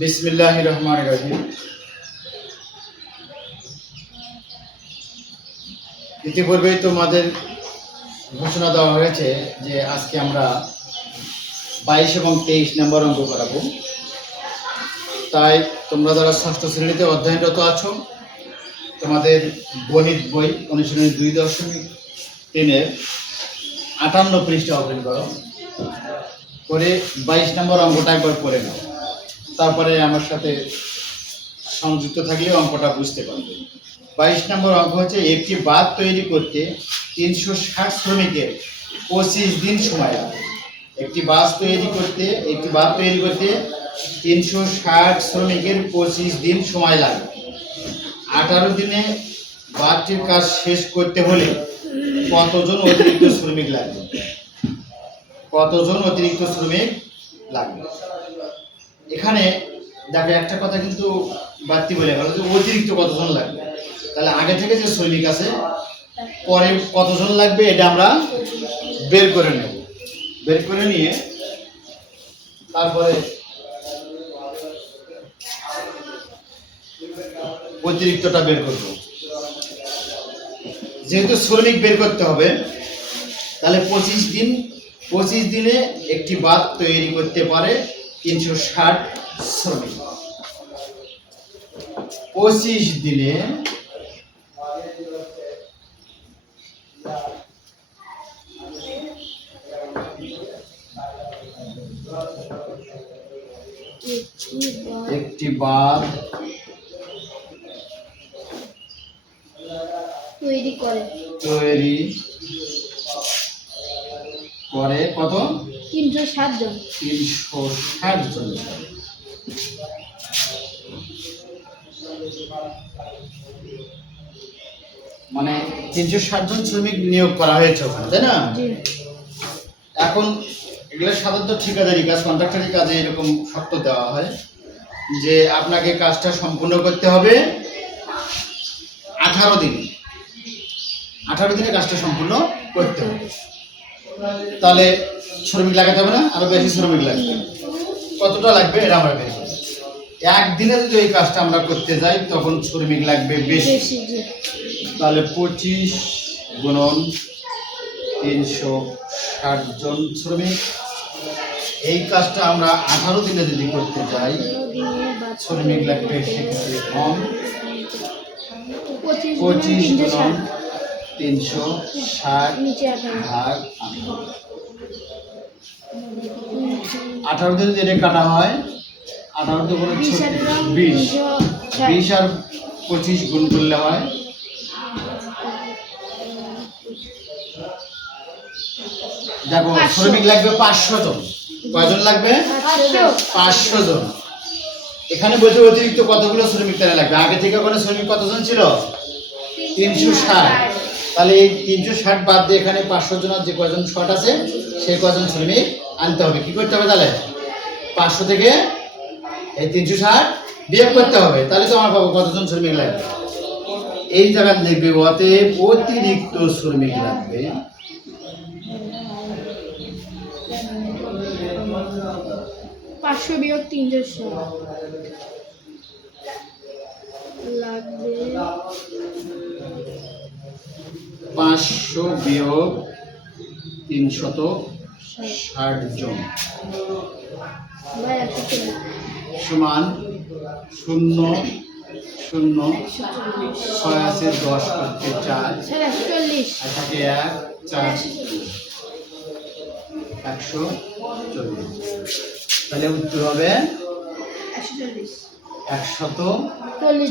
বিসমিল্লাহ রহমান রহিম ইতিপূর্বেই তোমাদের ঘোষণা দেওয়া হয়েছে যে আজকে আমরা বাইশ এবং তেইশ নম্বর অঙ্ক করাবো। তাই তোমরা যারা ষষ্ঠ শ্রেণীতে অধ্যয়নরত আছো, তোমাদের গণিত বই অনুশীলনী দুই দশমিক তিনের আটান্ন পৃষ্ঠা ওপেন করো। করে বাইশ নম্বর অঙ্কটা একবার করে নাও। তারপরে আমার সাথে সংযুক্ত থাকলে অঙ্কটা বুঝতে পারবে। বাইশ নম্বর অঙ্ক হচ্ছে, একটি বাঁধ তৈরি করতে তিনশো ষাট শ্রমিকের পঁচিশ দিন সময় লাগে। একটি বাস তৈরি করতে, একটি বাঁধ তৈরি করতে তিনশো ষাট শ্রমিকের পঁচিশ দিন সময় লাগে। আঠারো দিনে বাঁধটির কাজ শেষ করতে হলে কতজন অতিরিক্ত শ্রমিক লাগবে? কতজন অতিরিক্ত শ্রমিক লাগবে? এখানে দেখো একটা কথা কিন্তু বাড়তি বলে গেল যে অতিরিক্ত কতজন লাগবে? তাহলে আগে থেকে যে শ্রমিক আছে, পরে কতজন লাগবে এটা আমরা বের করে নেব। বের করে নিয়ে তারপরে অতিরিক্তটা বের করব। যেহেতু শ্রমিক বের করতে হবে, তাহলে পঁচিশ দিন, পঁচিশ দিনে একটি বাদ তৈরি করতে পারে তিনশো ষাট শ্রমিক। পঁচিশ দিনে একটি বাঁধ তৈরি করে। তৈরি করে কত? তিনশো ষাট জন তিনশো ষাট জন মানে তিনশো ষাট জন শ্রমিক নিয়োগ করা হয়েছে ওখানে তাই না? এখন এগুলো সাধারণত ঠিকাদারি কাজ কন্ট্রাক্টারি কাজে এরকম শর্ত দেওয়া হয় যে আপনাকে কাজটা সম্পূর্ণ করতে হবে আঠারো দিন। আঠারো দিনে কাজটা সম্পূর্ণ করতে হবে। তাহলে শ্রমিক লাগাতে হবে না আরও বেশি শ্রমিক লাগবে। কতটা লাগবে এটা আমরা বের একদিনে যদি এই কাজটা আমরা করতে যাই তখন শ্রমিক লাগবে বেশি। তাহলে পঁচিশ গুণন তিনশো ষাট জন শ্রমিক। এই কাজটা আমরা আঠারো দিনে যদি করতে যাই শ্রমিক লাগবে সেক্ষেত্রে কম। পঁচিশ গুণন তিনশো ষাট ভাগ আঠারো। আঠারো যদি এটা কাটা হয় আঠারো তো করে বিশ বিশ। আর পঁচিশ গুণ করলে হয়। দেখো শ্রমিক লাগবে পাঁচশো জন। কয়জন লাগবে? পাঁচশো। পাঁচশো জন। এখানে বলছে অতিরিক্ত কতগুলো শ্রমিক তারা লাগবে? আগে থেকে ওখানে শ্রমিক কতজন ছিল? তিনশো ষাট। তাহলে এই তিনশো ষাট বাদ দিয়ে এখানে পাঁচশো জনের যে কয়জন শর্ট আছে, সেই কয়জন শ্রমিক আনতে হবে। কি করতে হবে তাহলে? পাঁচশো থেকে এই তিনশো ষাট বিয়োগ করতে হবে। তাহলে তো আমার পাবো কতজন শ্রমিক লাগবে? এই জায়গায় লিখবে অতএব অতিরিক্ত শ্রমিক লাগবে। পাঁচশো বিয়োগ তিনশো ষাট। লাগবে পাঁচশো বিয়োগ তিনশত ষাট জন। একশো সমান শূন্য শূন্য ছয় আছে দশ করতে চার। একশো থাকে এক চার একশো চল্লিশ। তাহলে উত্তর হবে একশত চল্লিশ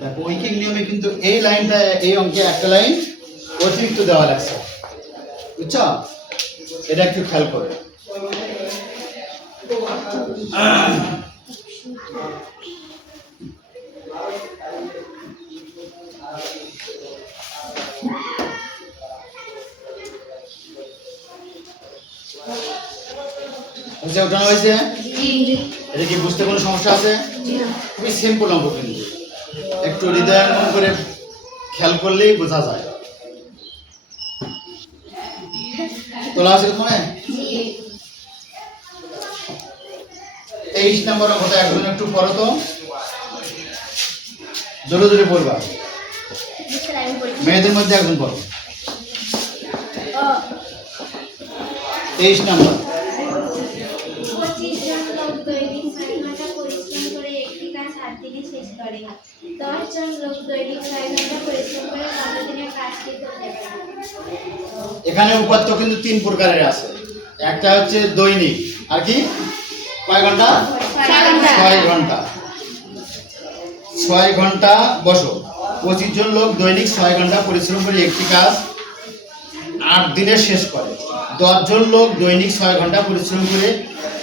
দেখো ঐকিক নিয়মে কিন্তু এই লাইনটা এই অঙ্কে একটা লাইন অতিরিক্ত দেওয়া লাগছে। বুঝছ? এটা একটু খেয়াল করে। ওঠানো হয়েছে? এটা কি বুঝতে কোনো সমস্যা আছে? খুবই সিম্পল অঙ্ক কিন্তু। একটু হৃদয়ঙ্গম করে খেয়াল করলেই বোঝা যায়। তোলা আছে মনে তেইশ নম্বর অঙ্কটা একজন একটু পড়ো তো। জোরে জোরে পড়বা। স্যার আমি বলি মেয়েদের মধ্যে একজন পড়ো। ও তেইশ নম্বর। পঁচিশ জন লোক দৈনিক ছয় ঘণ্টা পরিশ্রম করে একটি কাজ সাত দিনে শেষ করে। লোক দৈনিক ছয় ঘণ্টা পরিশ্রম করে কাজটি করতে পারে এখানে উপাত্ত কিন্তু তিন প্রকারের আছে। একটা হচ্ছে দৈনিক আর কি? কয় ঘণ্টা? ছয় ঘণ্টা। ছয় ঘণ্টা। বসো। পঁচিশ জন লোক দৈনিক ছয় ঘণ্টা পরিশ্রম করে একটি কাজ আট দিনে শেষ করে। দশজন লোক দৈনিক ছয় ঘণ্টা পরিশ্রম করে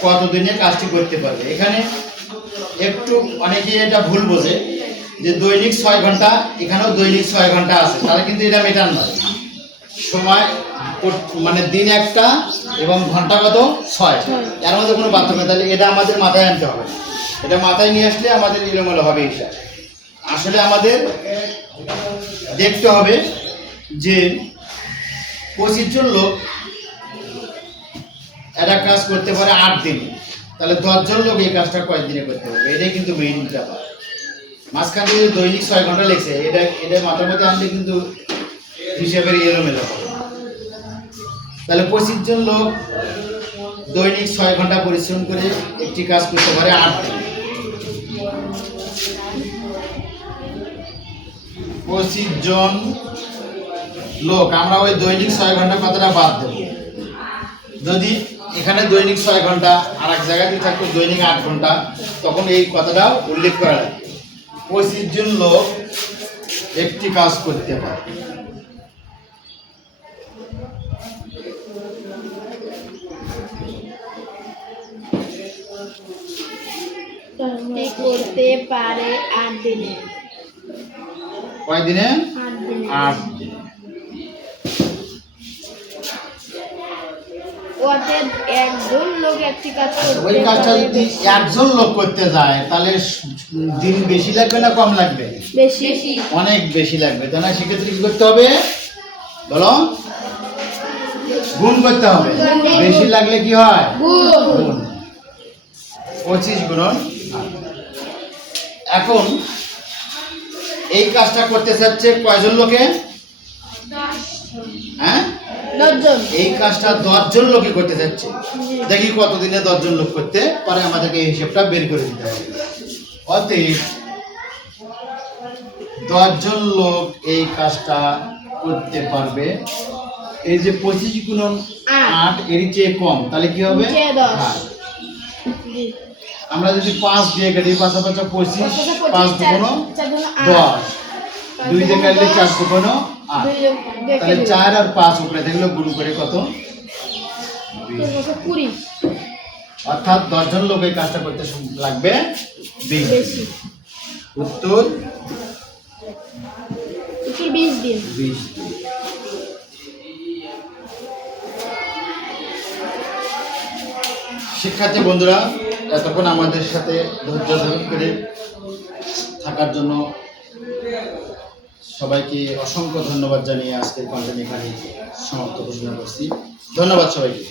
কত দিনে কাজটি করতে পারবে? এখানে একটু অনেকেই এটা ভুল বোঝে। যে দৈনিক ছয় ঘণ্টা, এখানেও দৈনিক ছয় ঘণ্টা আছে, তাহলে কিন্তু এটা মেটান নয়। সময় মানে দিন একটা এবং ঘণ্টা কত? ছয়। এর মধ্যে কোনো পার্থক্য নেই। তাহলে এটা আমাদের মাথায় আনতে হবে। এটা মাথায় নিয়ে আসলে আমাদের এলোমেলো হবে হিসাব আসলে আমাদের দেখতে হবে যে পঁচিশ জন লোক একটা কাজ করতে পারে আট দিনে। তাহলে দশজন লোক এই কাজটা কয়েক দিনে করতে পারবে? এটাই কিন্তু মেইন ব্যাপার। মাঝখান থেকে দৈনিক ছয় ঘণ্টা লেগছে এটা এটা মাথার মধ্যে আনলে কিন্তু হিসেবের এলোমেলো তাহলে পঁচিশ জন লোক দৈনিক ছয় ঘণ্টা পরিশ্রম করে একটি কাজ করতে পারে আট দিন। পঁচিশ জন লোক, আমরা ওই দৈনিক ছয় ঘণ্টা কথাটা বাদ দেব। যদি এখানে দৈনিক ছয় ঘণ্টা আর এক জায়গাতে থাকতো দৈনিক আট ঘণ্টা, তখন এই কথাটা উল্লেখ করা লাগে পঁচিশ জন লোক একটি কাজ করতে পারে। করতে পারে আট দিনে? কয় দিনে। আট অতএব একজন লোক একটি কাজ করতে ওই কাজটা যদি একজন লোক করতে যায় তাহলে দিন বেশি লাগবে না কম লাগবে? বেশি। অনেক বেশি লাগবে তাই না? সেক্ষেত্রে কি করতে হবে? বলো। গুণ করতে হবে। বেশি লাগলে কি হয়? গুণ। গুণ। পঁচিশ গুণন এখন এই কাজটা করতে চাচ্ছে কয়জন লোকে? হ্যাঁ? এই কাজটা দশজন লোকে করতে যাচ্ছে দেখি কতদিনে দশজন লোক করতে পারে আমাদেরকে এই হিসেবটা বের করে দিতে হবে। অতএব দশজন লোক এই কাজটা করতে পারবে। এই যে পঁচিশ গুণন আট। এর চেয়ে কম তাহলে কি হবে। হ্যাঁ। আমরা যদি পাঁচ দিয়ে কাটি পাঁচা পাঁচা পঁচিশ পাঁচ দুগুণ। দশ। দুই দিয়ে কাটলে চার দুগুণ তাহলে চার আর পাঁচ উপরে থাকলে গুণ করে কত? কুড়ি। অর্থাৎ দশজন লোক এই কাজটা করতে লাগবে বিশ। উত্তর? উত্তর বিশ দিন বিশ। শিক্ষার্থী বন্ধুরা এতক্ষণ আমাদের সাথে ধৈর্য ধারণ করে থাকার জন্য সবাইকে অসংখ্য ধন্যবাদ জানিয়ে আজকের কন্টেন্ট এখানে সমাপ্ত ঘোষণা করছি। ধন্যবাদ সবাইকে।